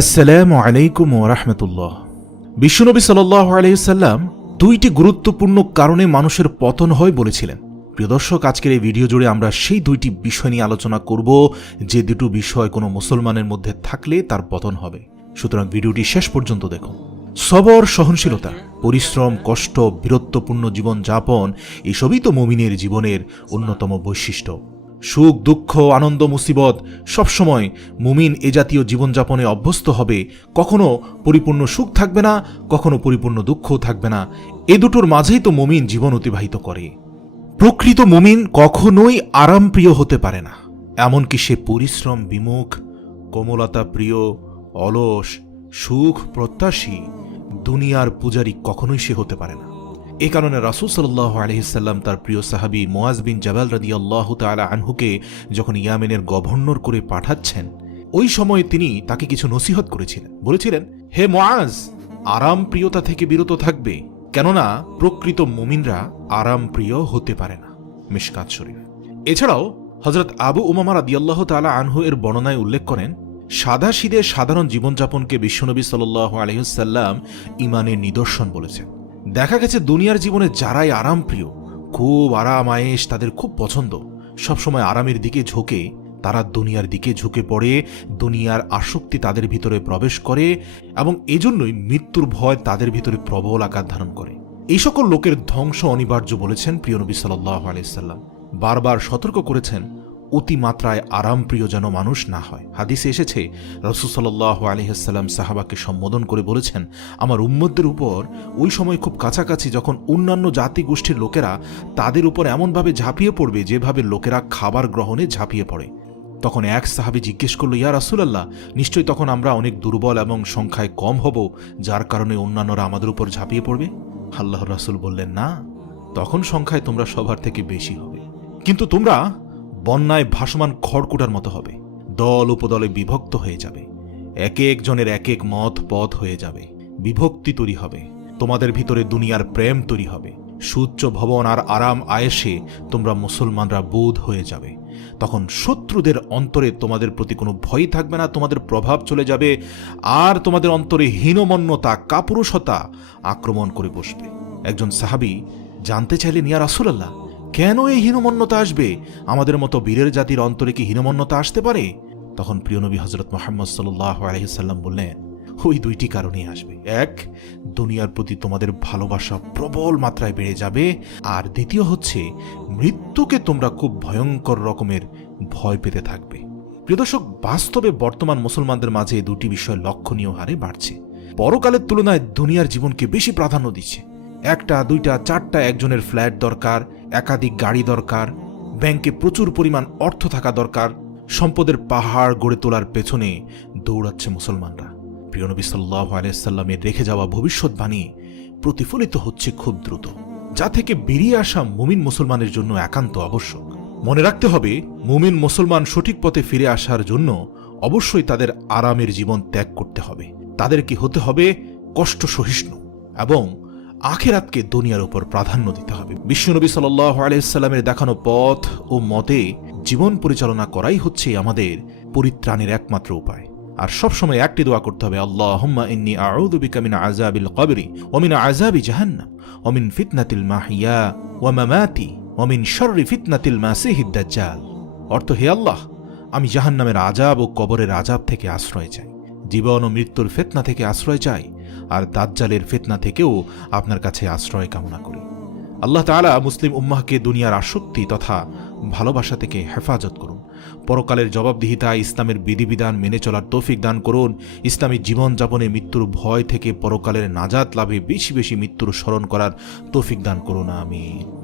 আসসালামু আলাইকুম ওরহমতুল্লাহ বিশ্বনবী সাল্লাহ আলাইসাল্লাম দুইটি গুরুত্বপূর্ণ কারণে মানুষের পতন হয় বলেছিলেন। প্রিয় দর্শক, আজকের এই ভিডিও জুড়ে আমরা সেই দুইটি বিষয় নিয়ে আলোচনা করব, যে দুটো বিষয় কোনো মুসলমানের মধ্যে থাকলে তার পতন হবে। সুতরাং ভিডিওটি শেষ পর্যন্ত দেখুন। সবর, সহনশীলতা, পরিশ্রম, কষ্ট, বীরত্বপূর্ণ জীবনযাপন, এসবই তো মমিনের জীবনের অন্যতম বৈশিষ্ট্য। সুখ, দুঃখ, আনন্দ, মুসিবত সবসময় মুমিন এ জাতীয় জীবনযাপনে অভ্যস্ত হবে। কখনো পরিপূর্ণ সুখ থাকবে না, কখনো পরিপূর্ণ দুঃখও থাকবে না। এ দুটোর মাঝেই তো মুমিন জীবন অতিবাহিত করে। প্রকৃত মুমিন কখনোই আরামপ্রিয় হতে পারে না। এমনকি সে পরিশ্রম, বিমুখ, কোমলতা প্রিয়, অলস, সুখ প্রত্যাশী দুনিয়ার পূজারী কখনোই সে হতে পারে না। এ কারণে রাসুল সাল্লাহ আলহিসাল্লাম তার প্রিয় সাহাবি মোয়াজ বিন জাবাল রাদি আল্লাহ তালা আনহুকে যখন ইয়ামেনের গভর্নর করে পাঠাচ্ছেন, ওই সময় তিনি তাকে কিছু নসিহত করেছিলেন। বলেছিলেন, হে মোয়াজ আরাম প্রিয়তা থেকে বিরত থাকবে, কেননা প্রকৃত মুমিনরা আরাম প্রিয় হতে পারে না। মিশকাত শরীফ। এছাড়াও হজরত আবু উমামা রাদিয়াল্লাহ তালা আনহু এর বর্ণনায় উল্লেখ করেন, সাদা সাধারণ জীবনযাপনকে বিশ্বনবী সাল আলহিসাল্লাম ইমানের নিদর্শন বলেছেন। দেখা গেছে দুনিয়ার জীবনে যারাই আরাম প্রিয় খুব আরাম আয়েস তাদের খুব পছন্দ। সবসময় আরামের দিকে ঝোঁকে, তারা দুনিয়ার দিকে ঝুঁকে পড়ে, দুনিয়ার আসক্তি তাদের ভিতরে প্রবেশ করে এবং এজন্যই মৃত্যুর ভয় তাদের ভিতরে প্রবল আকার ধারণ করে। এই সকল লোকের ধ্বংস অনিবার্য বলেছেন প্রিয় নবী সাল্লাহ আলাইসাল্লাম বারবার সতর্ক করেছেন অতিমাত্রায় আরামপ্রিয় যেন মানুষ না হয়। হাদিসে এসেছে রসুসাল্লাহ আলহিহাল্লাম সাহাবাকে সম্বোধন করে বলেছেন, আমার উম্মদদের উপর ওই সময় খুব কাছাকাছি যখন অন্যান্য জাতি গোষ্ঠীর লোকেরা তাদের উপর এমনভাবে ঝাঁপিয়ে পড়বে যেভাবে লোকেরা খাবার গ্রহণে ঝাঁপিয়ে পড়ে। তখন এক সাহাবি জিজ্ঞেস করল, ইয়া রাসুলাল্লাহ, নিশ্চয়ই তখন আমরা অনেক দুর্বল এবং সংখ্যায় কম হব, যার কারণে অন্যান্যরা আমাদের উপর ঝাঁপিয়ে পড়বে? আল্লাহ রাসুল বললেন, না, তখন সংখ্যায় তোমরা সবার থেকে বেশি হবে। কিন্তু তোমরা বন্যায় ভাসমান খড়কুটার মতো হবে। দল উপদলে বিভক্ত হয়ে যাবে। এক একজনের এক এক মত পথ হয়ে যাবে। বিভক্তি তৈরি হবে। তোমাদের ভিতরে দুনিয়ার প্রেম তৈরি হবে। সুচ্চ ভবন আর আরাম আয়েসে তোমরা মুসলমানরা বোধ হয়ে যাবে। তখন শত্রুদের অন্তরে তোমাদের প্রতি কোনো ভয় থাকবে না, তোমাদের প্রভাব চলে যাবে আর তোমাদের অন্তরে হীনমন্যতা, কাপুরুষতা আক্রমণ করে বসবে। একজন সাহাবি জানতে চাইলেন, ইয়া রাসুলাল্লাহ কেন এই হীনমন্যতা আসবে? আমাদের মতো বীরের জাতির অন্তরে কি হীনমন্যতা আসতে পারে? তখন প্রিয়নবী হজরত মোহাম্মদ সাল্লাহ আলহিসাল্লাম বললেন, ওই দুইটি কারণেই আসবে। এক, দুনিয়ার প্রতি তোমাদের ভালোবাসা প্রবল মাত্রায় বেড়ে যাবে। আর দ্বিতীয় হচ্ছে, মৃত্যুকে তোমরা খুব ভয়ঙ্কর রকমের ভয় পেতে থাকবে। প্রিয় দর্শক, বাস্তবে বর্তমান মুসলমানদের মাঝে দুটি বিষয় লক্ষণীয় হারে বাড়ছে। পরকালের তুলনায় দুনিয়ার জীবনকে বেশি প্রাধান্য দিচ্ছে। একটা, দুইটা, চারটা একজনের ফ্ল্যাট দরকার একাধিক গাড়ি দরকার, ব্যাংকে প্রচুর পরিমাণ অর্থ থাকা দরকার, সম্পদের পাহাড় গড়ে তোলার পেছনে দৌড়াচ্ছে মুসলমানরা। প্রিয়নবী সাল্লাহ আলাইসাল্লামের রেখে যাওয়া ভবিষ্যৎবাণী প্রতিফলিত হচ্ছে খুব দ্রুত। যা থেকে বেরিয়ে আসা মুমিন মুসলমানের জন্য একান্ত আবশ্যক। মনে রাখতে হবে, মুমিন মুসলমান সঠিক পথে ফিরে আসার জন্য অবশ্যই তাদের আরামের জীবন ত্যাগ করতে হবে। তাদেরকে হতে হবে কষ্ট সহিষ্ণু এবং আখেরাতকে দুনিয়ার উপর প্রাধান্য দিতে হবে। বিশ্বনবী সাল্লাহ আলাইসাল্লামের দেখানো পথ ও মতে জীবন পরিচালনা করাই হচ্ছে আমাদের পরিত্রাণের একমাত্র উপায়। আর সবসময় একটি দোয়া করতে হবে আল্লাহ ইন্নি আউযু বিকা মিন আযাবিল কবরি ওয়া মিন আযাবি জাহান্নাম ওয়া ফিতনাতিল মাহিয়া ওয়া মামাতি ওয়া মিন শাররি ফিতনাতিল মাসিহিদ দাজ্জাল। অর্থ, হে আল্লাহ, আমি জাহান্নামের আজাব ও কবরের আজাব থেকে আশ্রয় চাই। জীবন ও মৃত্যুর ফেতনা থেকে আশ্রয় চাই। আর দাজ্জালের ফেতনা থেকেও আপনার কাছে আশ্রয় কামনা করি। আল্লাহ তালা মুসলিম উম্মাহকে দুনিয়ার আসক্তি তথা ভালোবাসা থেকে হেফাজত করুন। পরকালের জবাবদিহিতা, ইসলামের বিধিবিধান মেনে চলার তৌফিক দান করুন। ইসলামী জীবনযাপনে মৃত্যুর ভয় থেকে পরকালের নাজাত লাভে বেশি বেশি মৃত্যুর স্মরণ করার তৌফিক দান করুন, আমিন।